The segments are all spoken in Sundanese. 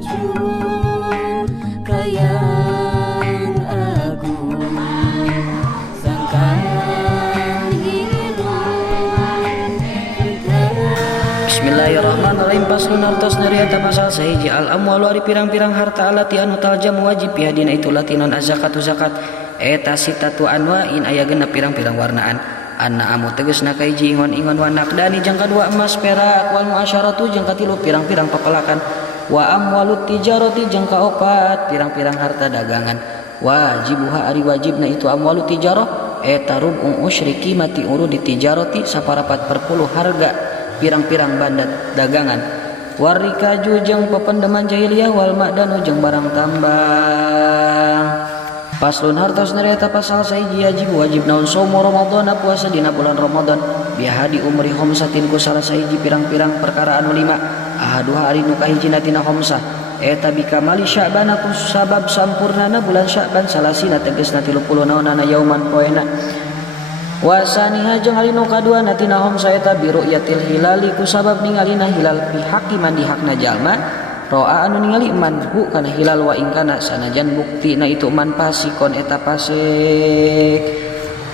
Bismillahirrahmanirrahim. Paslun hartos nariata pasal sahiji al amwalu ari pirang-pirang harta alati anu taljam wajib pihadina itu latinon azakatu zakat eta sitatu anwain aya genep pirang-pirang warnaan anna amu tegasna kahiji ingon-ingon wa naqdani jeung kadua emas perak wal muasyaratu jeung katilu pirang-pirang papalakan wa amwalut tijarati jeung kaopat pirang-pirang harta dagangan wajibuha ari wajibna itu amwalut tijarah eta rub'u usyriki mati urudi tijarati saparapat perpuluh harga pirang-pirang bandat dagangan warikaju jeung pependeman jahiliyah wal ma'danu jeung barang tambang. Paslun hartos narieta pasal sahiji wajib naon saumu Ramadan puasa dina bulan Ramadan bihadi umri homsatin ku salah sahiji pirang-pirang perkara anu lima ahaduha ari nu kahijina tina homsah eta bikamali Sya'ban ku sabab sampurnana bulan Sya'ban salasina tegasna 30 naonana yauman poena wasaniha jeung ari nu kaduana tina homsah eta biru'yatil hilali ku sabab ningalina hilal pihakiman di hakna jalma ro'a anu ningali manhu kana hilal wa ingkana sanajan bukti na itu man pasikon eta pasik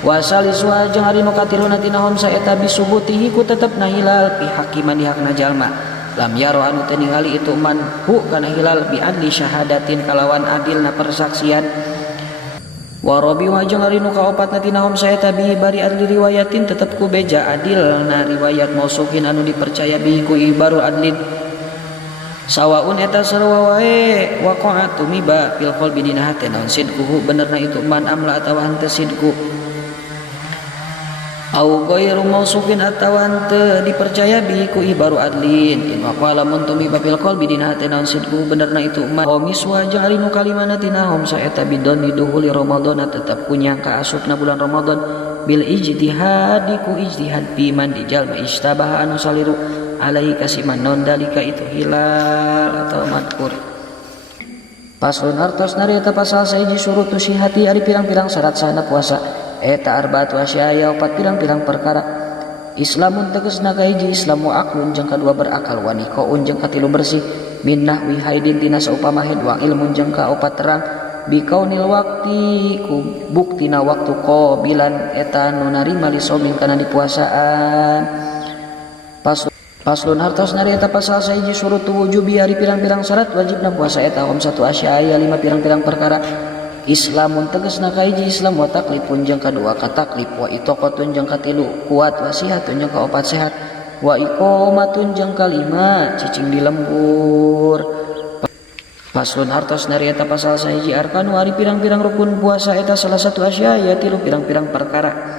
wasalisuha jeung ari nu katiluna tina homsah eta bisubutihi ku tetepna hilal pihakiman di hakna jalma lam yaro anu teu ningali itu manhu kana hilal bi adli syahadatin kalawan adilna persaksian warabi wajeng ari nu kaopatna tina homsah eta bi bari adli riwayatin tetep ku beja adilna riwayat mausuhin anu dipercaya bi ku ibaru adlin sawaun eta sarua wae waqa'at tumiba fil qalbi dina hate naon sidquhu benerna itu man amla atawa henteu sidqu au ghairu mausufin atawa henteu dipercaya bi ku ibaru adlin in waqala mun tumiba fil qalbi dina hate naon sidqu benerna itu man qamis wa jeung ari nu kalimana tina homsa eta bidon diduhuli Ramadan tetep kunyangka asupna bulan Ramadan bil ijtihad ku ijtihad bi man di jalma istabaha anu saliru alaihi kasiman non dalika itu hilal atau madkur. Paslun hartos narieta pasal sahiji surutu sihati ari pirang-pirang syarat sahna puasa eta arbaatu asyaya opat pirang-pirang perkara islamun tegasna kahiji islamu aklun jeung kadua berakal wa niqaun jeung katilu bersih min nahwi haidin tina saupama haid wa ilmun jeung kaopat terang bikaunil waqti ku buktina waktu qabilan eta nu narima li saumin kana dipuasaan. Paslun hartos narieta pasal sahiji surutu wujubi ari pirang-pirang syarat wajibna puasa eta satu asyaya 5 pirang-pirang perkara islamun tegasna kahiji islam wa taklifun jeung kadua kataklif wa itaqatun jeung katilu kuat wa sihatun jeung kaopat sehat wa iqamatun jeung kalima cicing di lembur. Paslun hartos narieta pasal sahiji arkanu ari pirang-pirang rukun puasa eta salah satu asyaya 3 pirang-pirang perkara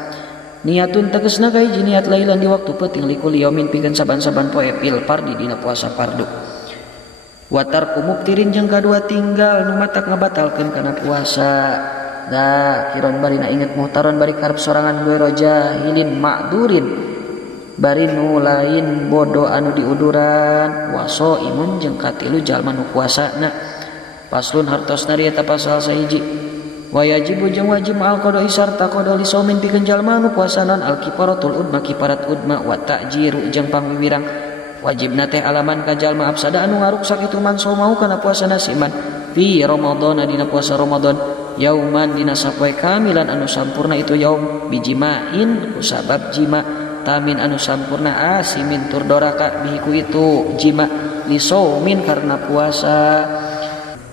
niatun tegasna kahiji niat lailan di waktu peuting likuli yaumin pikeun saban-saban poe fil fardi dina puasa fardu wa tarku mubtirin jeung kadua tinggal nu matak ngabatalkeun kana puasa da kiron bari na inget muhtaron bari karep sorangan gue jahilin ma'durin bari nu lain bodo anu diuduran waso imun jeung katilu jalma nu puasana. Paslun hartos narieta pasal sahiji wajibu jeung wajib al qada isarta qada li saumin pikeun jalma nu puasanan al kifaratul udma kifarat udma wa ta'jiru jeung pangwiwirang wajibna teh alaman ka jalma absada anu ngaruksak itu man saumau kana puasana siman fi Ramadan dina puasa Ramadan yauman dina sapoe kamilan anu sampurna itu yaum bijimain ku sabab jima tamin anu sampurna asimin tur doraka bihiku itu jima li saumin karena puasa.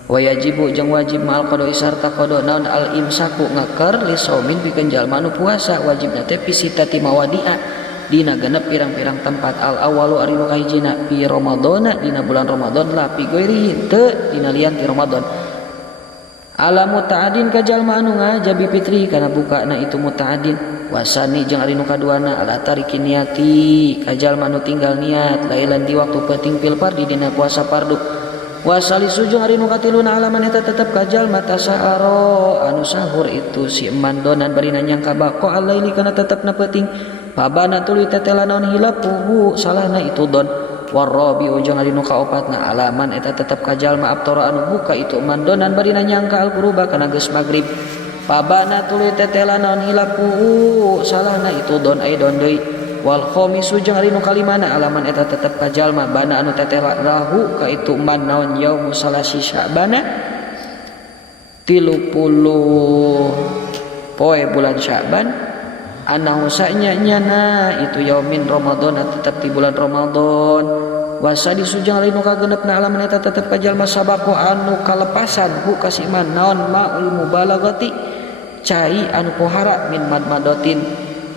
Wajibu jeung wajib mal qada isarta qada naon al imsaku ngaker li saumin pikeun jalma nu puasa wajibna teh pisitati mawadi'a dina genep pirang-pirang tempat al awalu ari nu kahijina fi Ramadan dina bulan Ramadan la fi ghairihi teu dina lian ti Ramadan ala mutaadin ka jalma anu ngajabi fitri kana bukana itu mutaadin wasani jeung ari nu kaduana ala tariki niati ka jalma nu tinggal niat lailan di waktu penting fil fardi dina puasa fardu wasali sujung ari nu katiluna alaman eta tetep kajal mata saharo anu sahur itu si eman donan bari nanyang kabako alaili kana tetepna peuting pabana tuluy tetela naon hilapuhu salahna itu don warabi ujung ari nu kaopatna alaman eta tetep kajal ma abtora anu buka itu eman donan bari nanyang ka al-quruba kana geus magrib pabana tuluy tetela naon hilapuhu salahna itu don ai don deui wal khamisu jeung ari nu kalimana alaman eta tetep ka jalma bana anu teteh rahu ka itu man naon yaum salasi sya'bana 30 poe bulan Sya'ban anahu sanyana itu yaumin Ramadan tetep di bulan Ramadan wasadi sujang lain nu kagenepna alaman eta tetep ka jalma sabako anu kalepasan ku kasiman naon maul mubalaghati cai anu pohara min madmadatin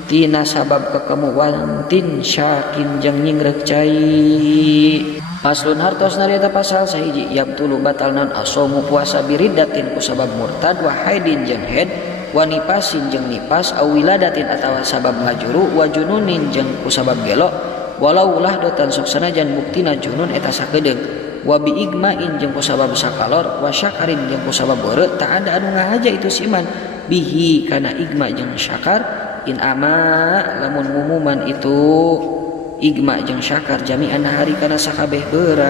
tina sabab kekemuan tin syakin jeung nyingrek cai. Paslun hartos narita pasal sahiji yabtulu batal non asomu puasa biridatin ku sabab murtad wa haidin jeung haid wa nipasin jeung nipas aw wiladatin atawa sabab ngajuru wa jununin jeung ku sabab gelo walau ulah dotan sok sanajan buktina junun eta sakedeung wa bi igmain jeung ku sabab sakalor wa syakarin jeung ku sabab beureu tak ada anu ngahaja itu siman bihi kana igma jeung syakar in ama lamun mumuman itu igma jeung syakar jami'an hari kana sakabeh beurang.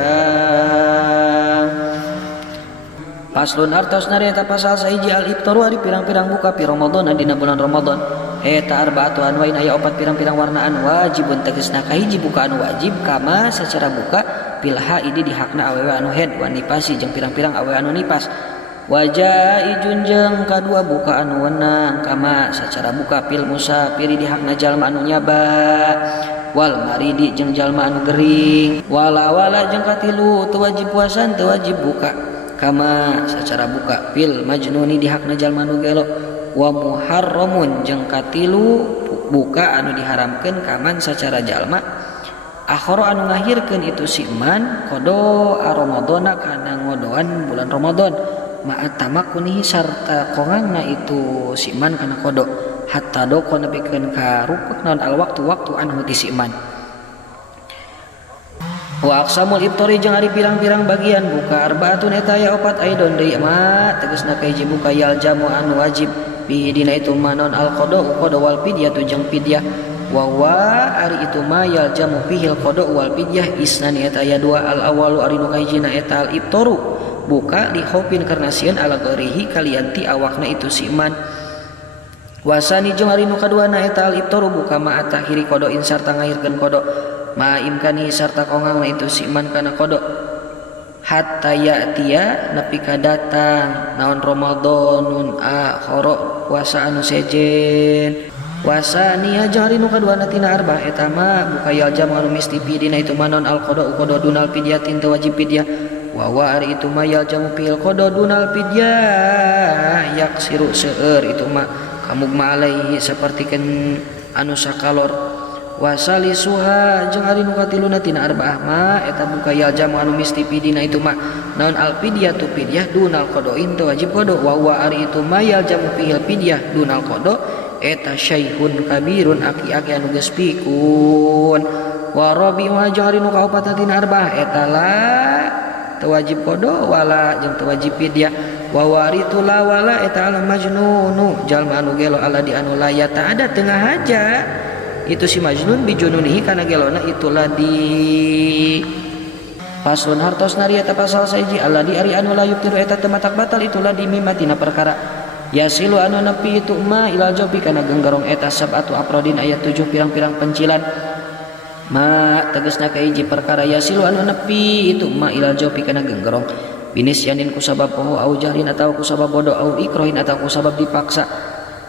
Paslun artos nareta pasal sahiji al iftaru ari pirang-pirang buka pi Ramadan dina bulan Ramadan eta arbaatu anwain aya opat pirang-pirang warnaan wajibun tegasna kahiji buka anu wajib kama sacara buka pil haidi di hakna awewe anu haid wa nipasi jeung pirang-pirang awewe anu nipas wajaijun jeung kadua buka anu wenang kama sacara buka pil musafiri di hakna jalma anu nyaba wal maridi jeung jalma anu gering wala jeung katilu teu wajib puasa teu wajib buka kama sacara buka pil majnuni di hakna jalma anu gelo wa muharramun jeung katilu buka anu diharamkeun kaman sacara jalma akhara anu ngahirkeun itu siman kodo Ramadana kana ngodoan bulan Ramadan ma'at tamakunihi sarta kongangna itu siman kana kodo hatta doko nepikeun ka rupek naon al waktu anhu ti siman wa aqsamul iftari jeung ari pirang-pirang bagian buka arbaatun eta aya opat aidon deui ma tegasna kahiji buka yal jamu anu wajib bi dina itu manon al qada wal fidyah jeung fidyah wa ari itu ma yal jamu fihil qada wal fidyah isnani eta aya dua al awalu ari nu kahijina eta al iftaru buka di khofin karena sieun ala ghairihi kalianti awakna itu siman wasani jeung ari nu kaduana eta al iftaru buka ma atakhiri qodoin sarta ngahirkeun qodo ma imkani sarta kongangna itu siman kana qodo hatta ya'tiya nepi ka datang naon Ramadanun akhara puasa anu sejen wasani jeung ari nu kaduana tina arba eta ma buka yal jam anu misti dina itu manon al qodo dunal fidyatin teu wajib fidyah wa ari itu ma yal jam fil qodo dunal fidyah yaksiru seueur itu ma kamugma alaihi sapertikeun anu sakalor wasali suha jeung ari nu katiluna tina arbaah ma eta buka yal jamu anu misti dina itu ma naon al fidyatu fidyah dunal qodoin teu wajib qodo wa ari itu ma yal jamu fil fidyah dunal qodo eta syaikhun kabirun aki-aki anu geus pikun wa rabi'u jeung ari nu kaopat tina arbaah eta la teu wajib qodo wala jeung teu wajib fidyah wa waritu la wala eta al majnunu jalma anu gelo ala di anu layata ada tengah haja itu si majnun bijununihi kana gelona itulah di paslun hartos nari eta pasal saiji alladzi ari anu la yuftiru eta teu matak batal itulah di mimatina perkara yasilu anu nepi itu ma ilal jobi kana genggerong eta sabatu afrodin ayat 7 pirang-pirang pencilan ma tegasna kahiji perkara yasilu anu nepi itu ma ilal jobi kana genggerong binisyanin ku sabab poho au jahlin atawa ku sabab bodoh au ikrohin atawa ku sabab dipaksa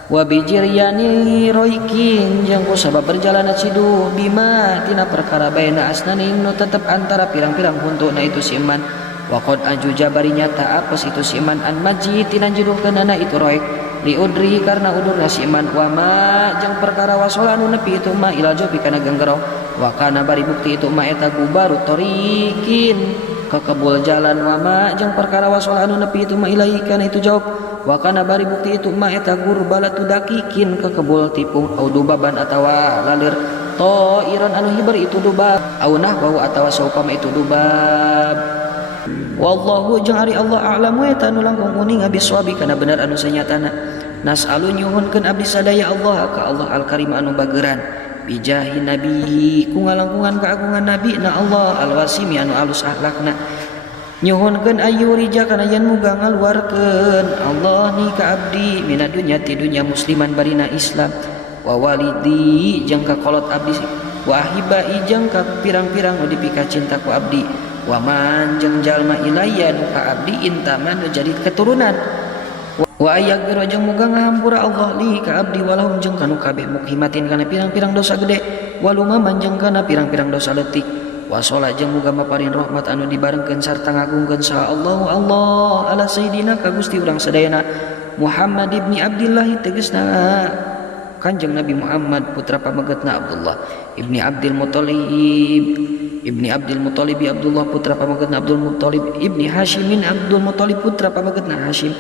wa bijiryani roikin jeung ku sabab berjalan cidu bima tina perkara baina asnani nu tetep antara pirang-pirang huntuna itu si iman wa qad ajuja bari nyata apes itu si iman an majid tina jurukeunana itu roik li udri karena udurna si iman wa ma jeung perkara wasola anu nepi itu ma ilal jobi kana genggerong wa kana bari bukti itu ma eta gubaru torikin kekebul jalan wa ma jeung perkara wasola anu nepi itu ma ilahi kana itu jawab wa kana bari bukti itu ma eta gurbalatu dakikin kekebul tipung au dubaban atawa lalir iron anu hibar itu dubab au nahwa atawa saupama itu dubab wallahu jeung ari Allah a'lamu eta anu langkung kuning abis sawabi kana bener anu sanyatana nas'alu nyuhunkeun abdi sadaya Allah ka Allah al-karim anu bageuran bijahi nabihi ku ngalangkungan keagungan nabi na Allah al-wasimi anu alus akhlakna nyuhunkeun ayu rija kana yen muga ngaluarkeun Allah ni ka abdi mina dunya ti dunya musliman barina Islam wa walidi jeung ka kolot abdi wa hibai jeung ka pirang-pirang nu dipika cinta ku abdi wa man jeung jalma ilayya nu ka abdi intaman nu jadi keturunan wa ayaghfir jeung muga ngahampura Allah li ka abdi walahum jeung kanu kabeh mukhimatin kana pirang-pirang dosa gede walumaman jeung kana pirang-pirang dosa leutik wa sholat jeung muga maparin rahmat anu dibarengkeun sarta ngagungkeun saha Allah ala sayyidina ka Gusti urang sadayana Muhammad ibni Abdillah tegasna Kanjeng Nabi Muhammad putra pamagetna Abdullah ibni Abdul Muthalib Abdullah putra pamagetna Abdul Muthalib ibni Hashimin Abdul Muthalib putra pamagetna Hashim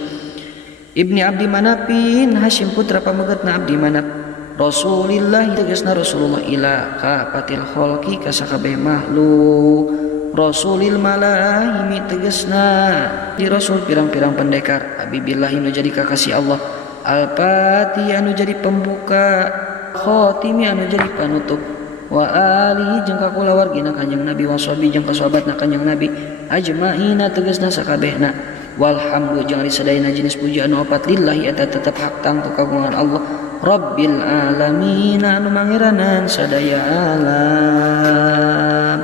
ibni Abdi Manapin Hashim putra pamagetna Abdi Manap Rasulillah tegasna Rasulullah ila kafatil khalqi ka sakabeh makhluk Rasulil malaihimi tegasna di Rasul pirang-pirang pendekar Habibillah nu jadi kakasih Allah Al-Fatih anu jadi pembuka Khotimi anu jadi panutup wa alihi jeung ka kulawargina Kanjeng Nabi wa sahbi jeung ka sahabatna Kanjeng Nabi ajmaina tegasna sakabehna walhamdu jeung ari sadayana jenis puji anu opat lillahi eta tetep hak tangtu kagungan Allah Rabbil alamin anu mangeranan sadaya alam.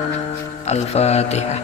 Al-Fatihah.